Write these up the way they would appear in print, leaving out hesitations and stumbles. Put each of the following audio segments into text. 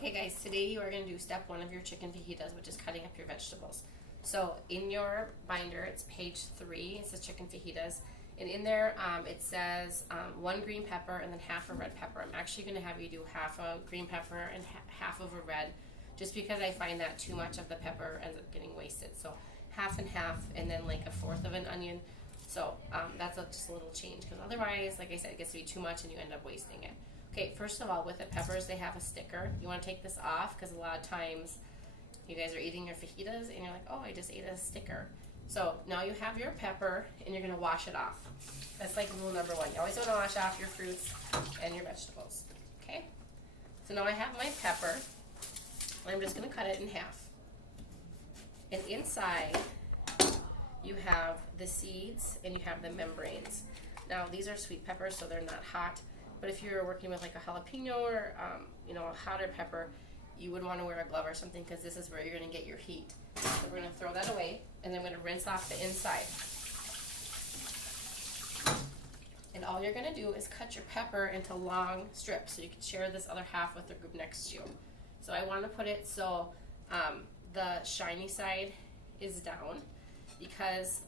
Okay guys, today you are going to do step 1 of your chicken fajitas, which is cutting up your vegetables. So in your binder, it's page 3, it says chicken fajitas, and in there it says 1 green pepper and then half a red pepper. I'm actually going to have you do half a green pepper and half of a red, just because I find that too much of the pepper ends up getting wasted. So half and half, and then like a fourth of an onion. So that's just a little change, because otherwise, like I said, it gets to be too much and you end up wasting it. Okay, first of all, with the peppers, they have a sticker. You want to take this off, because a lot of times you guys are eating your fajitas and you're like, oh, I just ate a sticker. So now you have your pepper and you're going to wash it off. That's like rule number 1. You always want to wash off your fruits and your vegetables. Okay? So now I have my pepper. I'm just going to cut it in half. And inside you have the seeds and you have the membranes. Now these are sweet peppers, so they're not hot. But if you're working with like a jalapeno or a hotter pepper, you would want to wear a glove or something, because this is where you're going to get your heat. So we're going to throw that away, and then we're going to rinse off the inside. And all you're going to do is cut your pepper into long strips, so you can share this other half with the group next to you. So I want to put it so the shiny side is down, because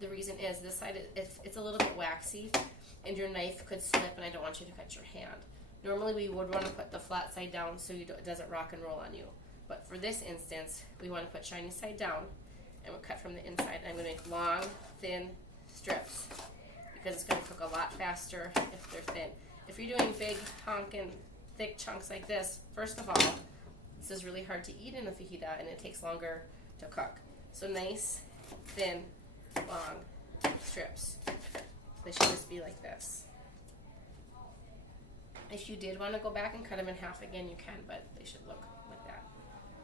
the reason is this side, it's a little bit waxy, and your knife could slip, and I don't want you to cut your hand. Normally we would want to put the flat side down so it doesn't rock and roll on you. But for this instance, we want to put shiny side down, and we'll cut from the inside. And I'm going to make long, thin strips, because it's going to cook a lot faster if they're thin. If you're doing big, honking, thick chunks like this, first of all, this is really hard to eat in a fajita, and it takes longer to cook. So nice, thin, long strips. They should just be like this. If you did want to go back and cut them in half again, you can, but they should look like that.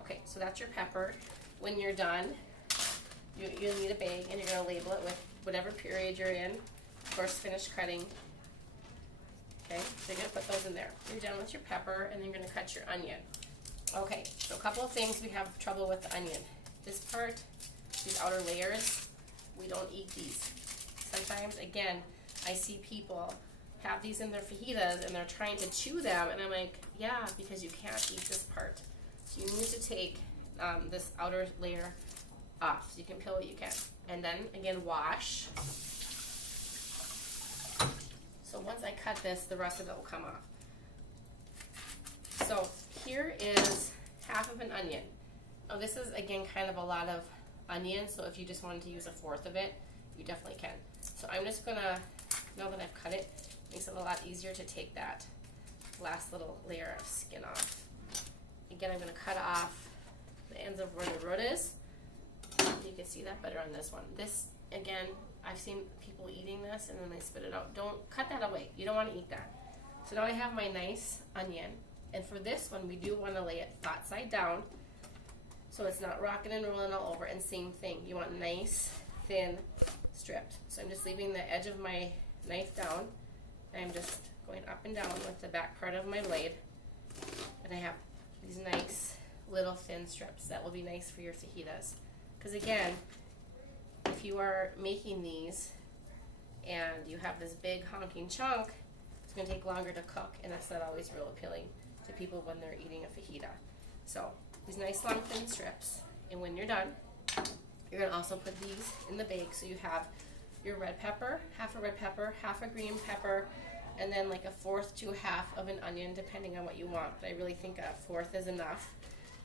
Okay, so that's your pepper. When you're done, you'll need a bag, and you're going to label it with whatever period you're in. Of course, finished cutting. Okay, so you're going to put those in there. You're done with your pepper, and then you're going to cut your onion. Okay, so a couple of things we have trouble with the onion. This part, these outer layers, we don't eat these. Sometimes, again, I see people have these in their fajitas and they're trying to chew them, and I'm like, yeah, because you can't eat this part. So you need to take this outer layer off, so you can peel what you can. And then, again, wash. So once I cut this, the rest of it will come off. So here is half of an onion. Now this is, again, kind of a lot of onion, so if you just wanted to use a fourth of it, you definitely can. So I'm just gonna, now that I've cut it, makes it a lot easier to take that last little layer of skin off. Again, I'm gonna cut off the ends of where the root is. You can see that better on this one. This, again, I've seen people eating this and then they spit it out. Don't cut that away. You don't want to eat that. So now I have my nice onion, and for this one, we do want to lay it flat side down, so it's not rocking and rolling all over. And same thing, you want nice, thin, stripped. So I'm just leaving the edge of my knife down, and I'm just going up and down with the back part of my blade, and I have these nice little thin strips that will be nice for your fajitas. Because again, if you are making these and you have this big honking chunk, it's going to take longer to cook, and that's not always real appealing to people when they're eating a fajita. So these nice long thin strips, and when you're done, you're going to also put these in the bag. So you have your red pepper, half a red pepper, half a green pepper, and then like a fourth to half of an onion, depending on what you want. But I really think a fourth is enough.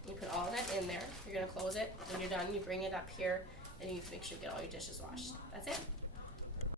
You put all that in there. You're going to close it. When you're done, you bring it up here, and you make sure you get all your dishes washed. That's it.